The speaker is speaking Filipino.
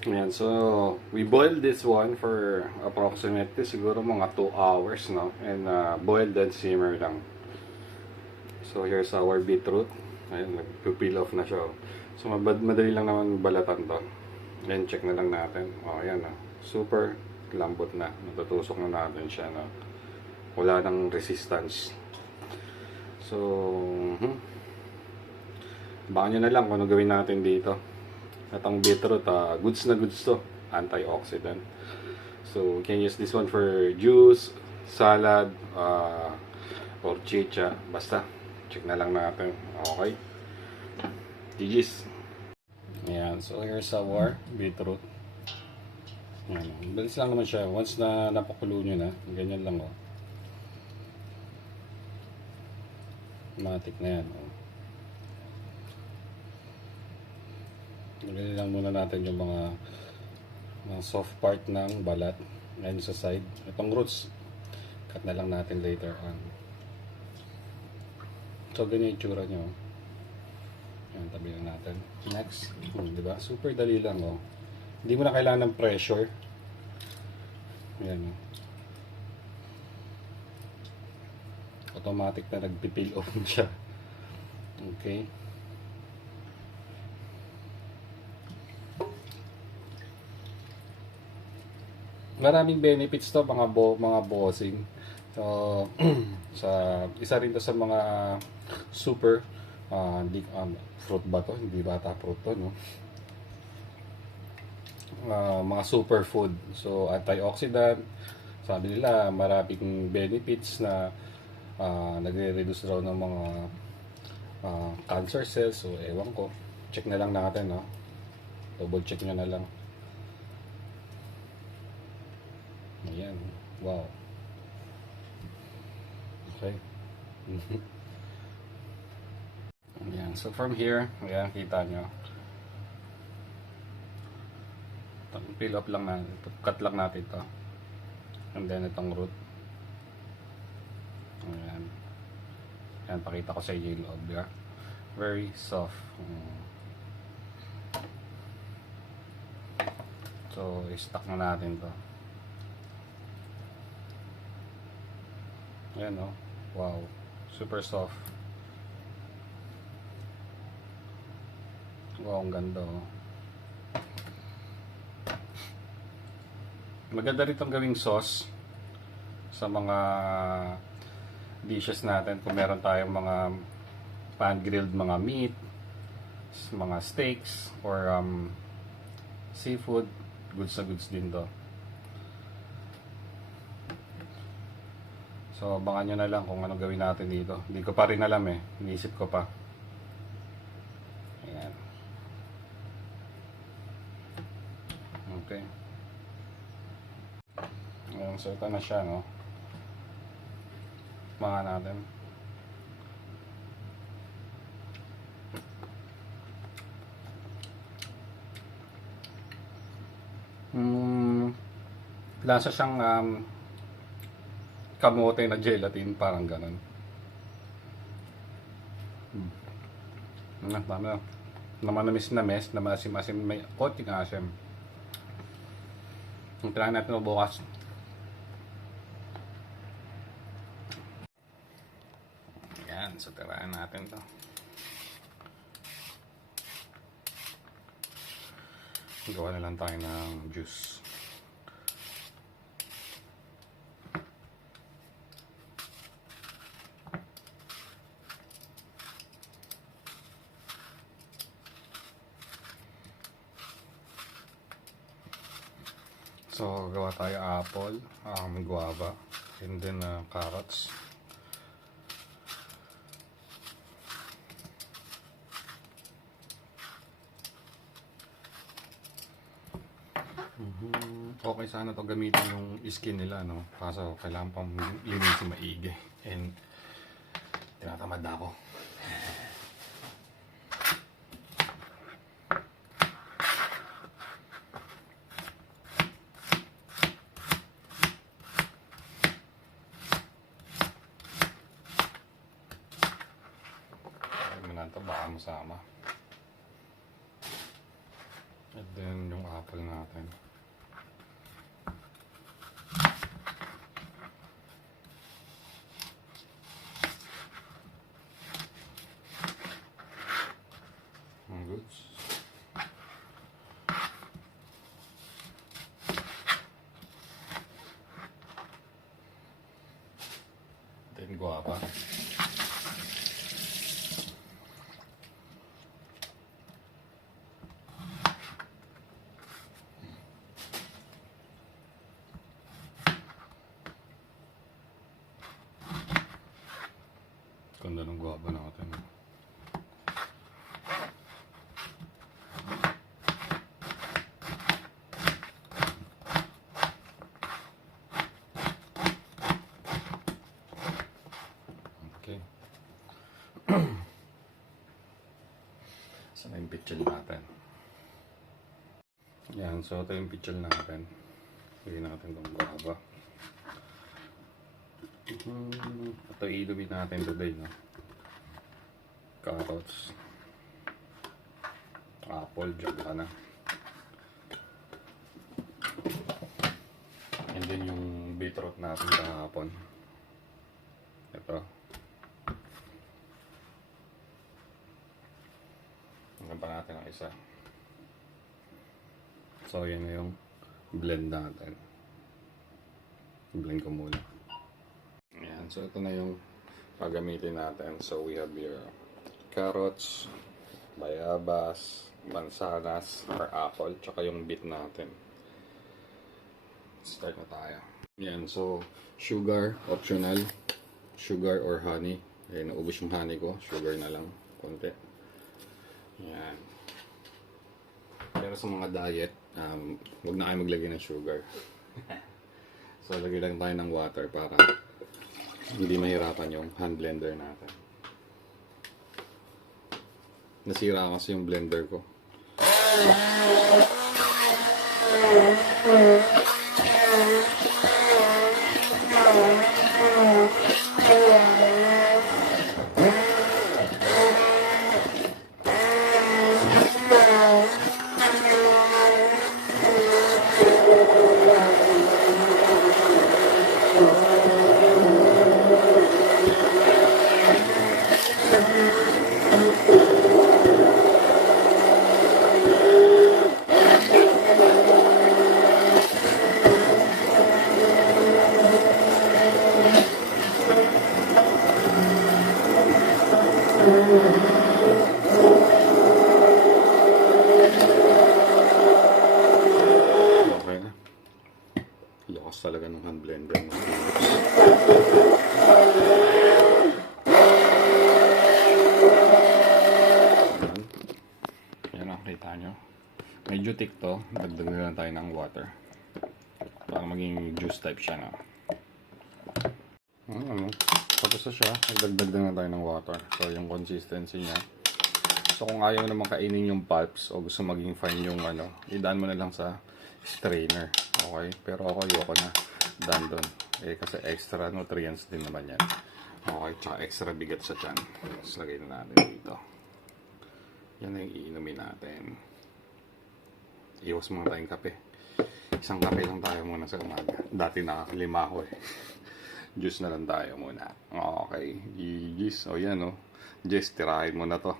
Ayan, so we boiled this one for approximately siguro mga 2 hours, no? And boiled and simmer lang. So here's our beetroot. Ayan, nag-peel off na siya. So madali lang naman balatan to. Then check na lang natin. Oh, ayan na. Super lambot na. Natutusok na natin siya, no? Wala nang resistance. So, baka nyo na lang kung ano gawin natin dito. At ang beetroot, goods na goods to. Antioxidant. So, you can use this one for juice, salad, or chicha. Basta, check na lang natin. Okay. GG's. Ayan. So, here's our beetroot. Ayan. Balis lang naman siya. Once na napakulo nyo na, ganyan lang, oh. Matik na yan, oh. Nagano lang muna natin yung mga soft part ng balat ngayon sa side. Itong roots, cut na lang natin later on. So, ganyan yung tsura nyo. Yan, tabi lang natin. Next, diba? Super dali lang, oh. Hindi mo na kailangan ng pressure. Yan, oh. Automatic na nagpipil off siya. Okay. Maraming benefits to mga bossing. So, sa isa rin to sa mga super fruit ba to? Hindi bata fruit to, no? Mga superfood. So, antioxidant. Sabi nila, maraming benefits na nagre-reduce raw ng mga cancer cells. So, ewan ko. Check na lang natin, no? Double check nyo na lang. Ayan. Wow. Okay. Ayan. So, from here, ayan, kita nyo. Peel up lang natin. Cut lang natin ito. And then, itong root. Ayan. Ayan, pakita ko sa inyo yung loob. Yeah? Very soft. So, i-stack na natin to. Ayan, oh. Wow. Super soft. Wow, ang ganda, oh. Maganda rin itong gawing sauce sa mga dishes natin. Kung meron tayong mga pan-grilled mga meat, mga steaks, or seafood, goods na goods din to. So, abangan nyo na lang kung ano gawin natin dito. Hindi ko pa rin alam, eh. Iniisip ko pa. Ayan. Okay. Ayan, so ito na siya, no? Mga natin. Lasa siyang kamote na gelatin, parang ganun. Tama. Namanamis na mes, na masim-asim, may konting asim. Try natin bukas. Yan, so tirahan natin to. Gawa na lang tayo ng juice. So, gawa tayo apple, guava, and then carrots. Okay sana to gamitin yung skin nila, no? Kaso kailangan pang linisin maigi. And tinatamad ako. Ay mo na ito, baka masama. And then yung apple natin. Ang goods. Then guava. Ganda ng guava natin. Okay. Saan yung pichel natin? Yan, so ito yung pichel natin. Lagyan natin itong guava. Ito iinumin natin today, no? Carrots, apple, dyan ka na. And then yung beetroot natin kahapon. Ito. Hanggang pa natin ang isa. So yan na yung blend natin. Blend ko muna. Ayan, so ito na yung gagamitin natin. So we have here carrots, bayabas, mansanas, or apple, tsaka yung beet natin. Start na tayo. Yan, so sugar, optional. Sugar or honey. Ayan, naubos yung honey ko. Sugar na lang, konti. Yan. Pero sa mga diet, huwag na kayo maglagay ng sugar. So lagay lang tayo ng water para hindi mahirapan yung hand blender natin. Nasira kasi yung blender ko. Okay na. Lakas talaga ng hand blender mo. Yan ang kita nyo. Medyo thick to. Dagdagan na lang tayo ng water. Para maging juice type siya na. Tapos na siya. Dagdag na tayo ng water. So yung consistency niya. So kung ayaw naman kainin yung pulps o gusto maging fine yung idaan mo na lang sa strainer. Okay? Pero ako ayoko na done doon. Kasi extra nutrients din naman yan. Okay? Tsaka extra bigat sa tiyan. Tapos lagay na natin dito. Yan na yung iinumin natin. Iwas muna tayong kape. Isang kape lang tayo muna sa umaga. Dati nakakalima ako eh. Juice na lang tayo muna. Okay. Gigis. O yan o. Jess, tirahin mo na to.